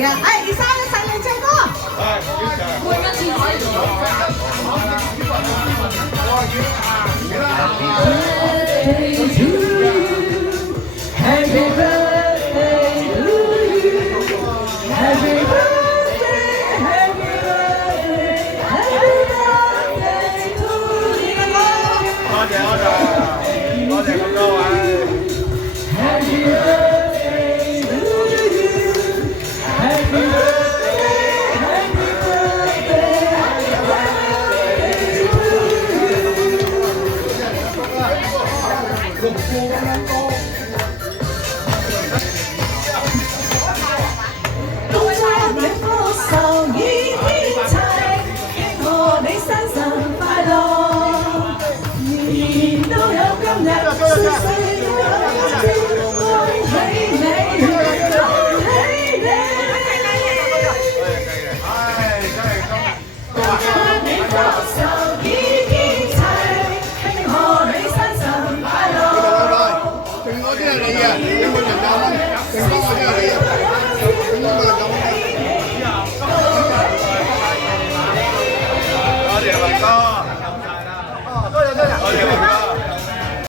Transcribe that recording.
係啊，誒生一齊嚟唱歌。換一次可以。Happy birthday to you. Happy birthday, happy birthday, happy birthday to you. 多謝咁多位。Happy birthday to you. Happy birthday, happy birthday, happy birthday to you. 恭祝你福壽與天齊，慶賀你生辰快樂，年年都有今日，歲歲都有今天，恭喜你，恭喜你。恭祝你福壽與天齊，慶賀你生辰快樂。剩嗰啲係你嘅，有冇人有？剩翻嗰啲係